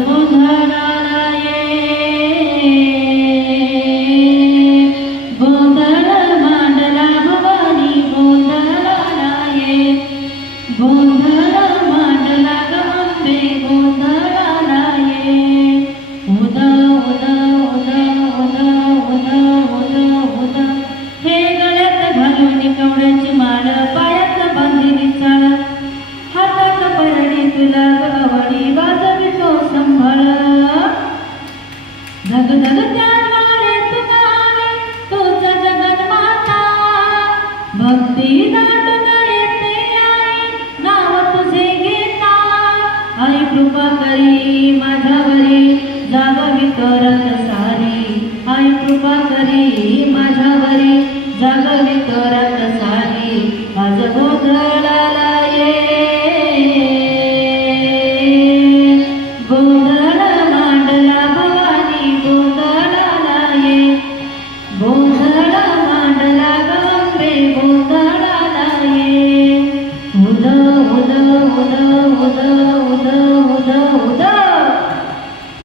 गोंधळाला ये गोंधळ मांडला भवानी गोंधळाला ये गोंधळ मांडला ग अंबे गोंधळाला ये उदा उदा उदा उदा उदा उदा उदा हे गळ्यात घालून कवड्याची माळ पायात बांधली चाळ हातात परडी तुला गवडी वाजवितो संभाळ धग धग त्याद्वारे तू गावी तुझा जगन्माता भक्ती दाटून येते आई नाव तुझे घेता आई कृपा करी माझ्यावरी जागवी करत सारी आई कृपा करी माझ्यावरी जागवी करत सारी आज गोंधळाला ये गोंधळ मांडला भवानी गोंधळाला ये गोंधळ मांडला ग अंबे गोंधळाला ये उद उद उद उद